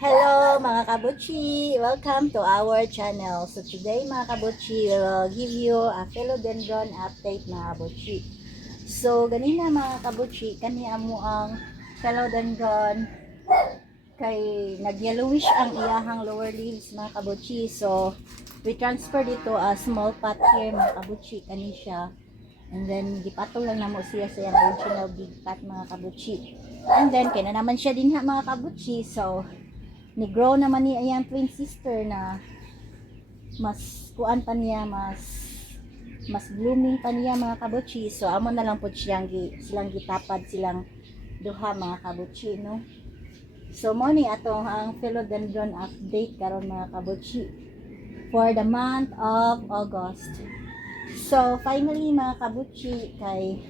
Hello mga kabutchi! Welcome to our channel. So today mga kabutchi, we will give you a philodendron update mga kabutchi. So ganina mga kabutchi, kaniya mo ang philodendron kay nag-yellowish ang iyahang lower leaves mga kabutchi. So we transfer dito a small pot here mga kabutchi, kani siya. And then gipatong lang namo siya sa iyang original big pot mga kabutchi. And then kaya naman siya din ha mga kabutchi. So ni-grow naman ni ayang twin sister na mas kuan pa niya, mas blooming pa niya mga kabutchi. So amo na lang po silang gitapad silang duha mga kabutchi, no. So mo ni atong ang philodendron update karon mga kabutchi for the month of August. So finally mga kabutchi, kay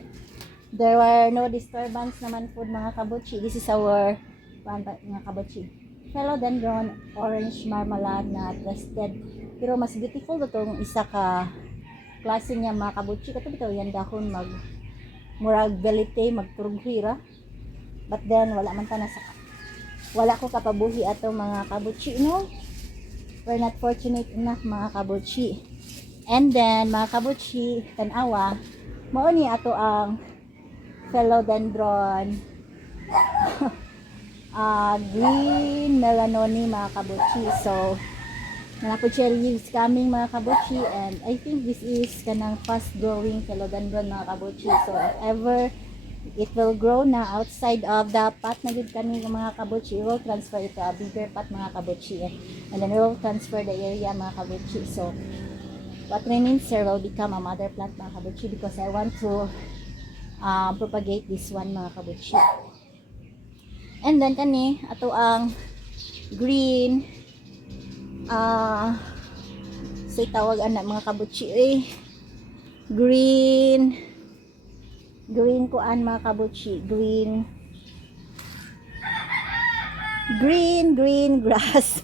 there were no disturbance naman po mga kabutchi. This is our mga kabutchi philodendron orange marmalade na tested, pero mas beautiful itong isa ka klase niya mga kabutchi. Kato bitaw yan dahon mag murag velite magturghira, but then wala man ta na sa wala ko kapabuhi ato mga kabutchi, no. We're not fortunate enough mga kabutchi. And then mga kabutchi, tanawa mao ni ato ang philodendron green melanoni mga kabutchi. So napod siya leaves coming mga kabutchi, and I think this is kanang fast growing philodendron mga kabutchi. So if ever it will grow na outside of the pot na gud kani mga kabutchi, we will transfer it to a bigger pot mga kabutchi, and then we will transfer the area mga kabutchi. So what remains here will become a mother plant mga kabutchi, because I want to propagate this one mga kabutchi. And then kani ato ang green say tawag anak mga kabutchi green kuan mga kabutchi, green grass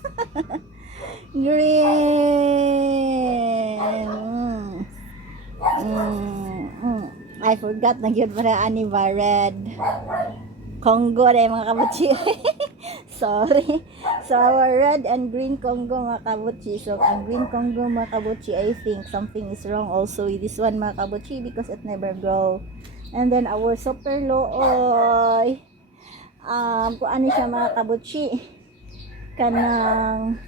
green I forgot na gyud para ani ba red Congo na mga kabutchi. Sorry. So our red and green Congo mga kabutchi. So ang green Congo mga kabutchi, I think something is wrong also with this one mga kabutchi, because it never grow. And then our super looy, kuan siya mga kabutchi, kanang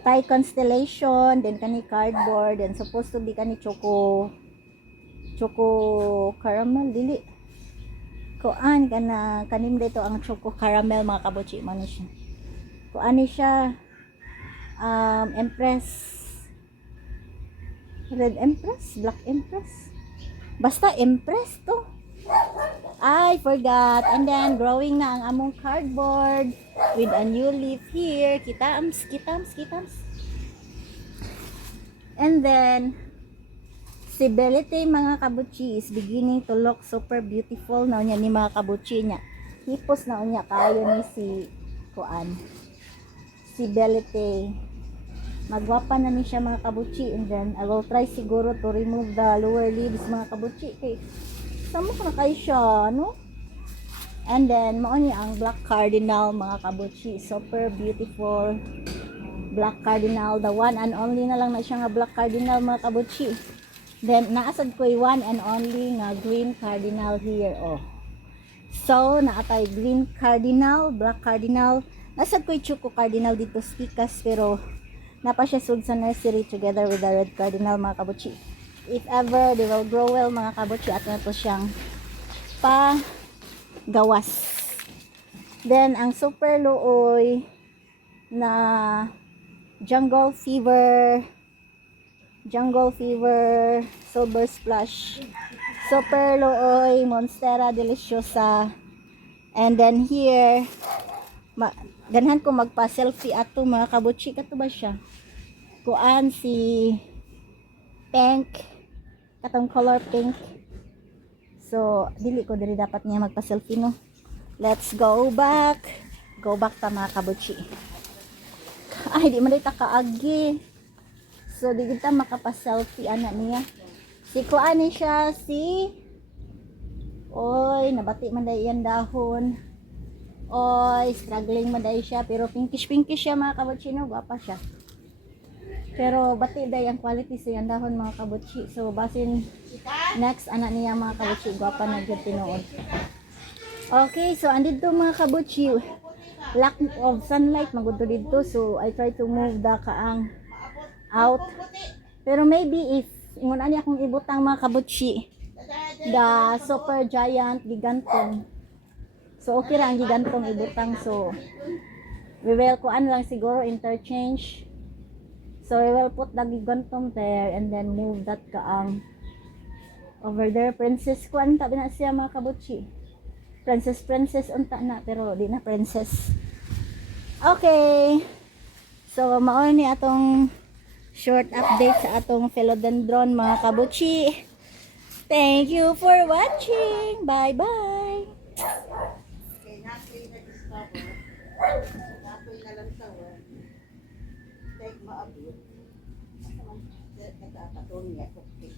Thai constellation, then kani cardboard, then supposed to be kani choco caramel, dili kuan kana kanim dito ang choco caramel mga kabutchi. Mano siya kuan ni siya empress, red empress, black empress, basta empress to, I forgot. And then growing na ang among cardboard with a new leaf here, kitams. And then si Belite mga kabutchi is beginning to look super beautiful na niya ni mga kabutchi niya. Hipos na niya kayo ni si kuan, si Belite. Magwapa na ni siya mga kabutchi. And then I will try siguro to remove the lower leaves mga kabutchi, kay samok na kayo siya, no. And then mao niya ang black cardinal mga kabutchi, super beautiful black cardinal, the one and only na lang na siya nga black cardinal mga kabutchi. Then naasad ko one and only nga green cardinal here, oh. So naatay green cardinal, black cardinal, nasad ko choco cardinal dito spikas, pero napa siya sud sa nursery together with the red cardinal mga kabutchi. If ever they will grow well mga kabutchi, at na to siyang pa gawas. Then ang super looy na jungle fever, silver splash, super looy monstera deliciosa. And then here ganhan ko magpa selfie ato mga kabutchi. Kato ba siya kuan si pink, katong color pink. So dili ko diri dapat niya magpa selfie, no. Let's go back ta mga kabutchi. Ay di man ta kaagi, so di kita makapa selfie ana niya. Si kuan ni siya, si Oy, nabati man day yan dahon. Oy, struggling man day siya. Pero pinkish siya mga kabutsi, no? Gwapa siya. Pero bati day ang quality sa yan dahon mga kabutsi. So, basin next anak niya mga kabutsi. Gwapa na dyan tinuod. Okay, so andito mga kabutsi. Lack of sunlight magudo dito. So, I try to move the kaang out. Pero maybe if ingon ani akong ibutang mga kabutsi, the super giant gigantong. So okay ra ang gigantong ibutang. So we will kuan lang siguro interchange. So we will put the gigantong there and then move that kaang over there. Princess kuan tabi na siya mga kabutsi. Princess unta na pero di na princess. Okay. So mao ni atong short update sa atong philodendron mga kabutsi. Thank you for watching. Bye-bye. Okay, nakoy na-discover. Nakoy na lang tawa. Like maabot. Nagkakataon niya. Okay.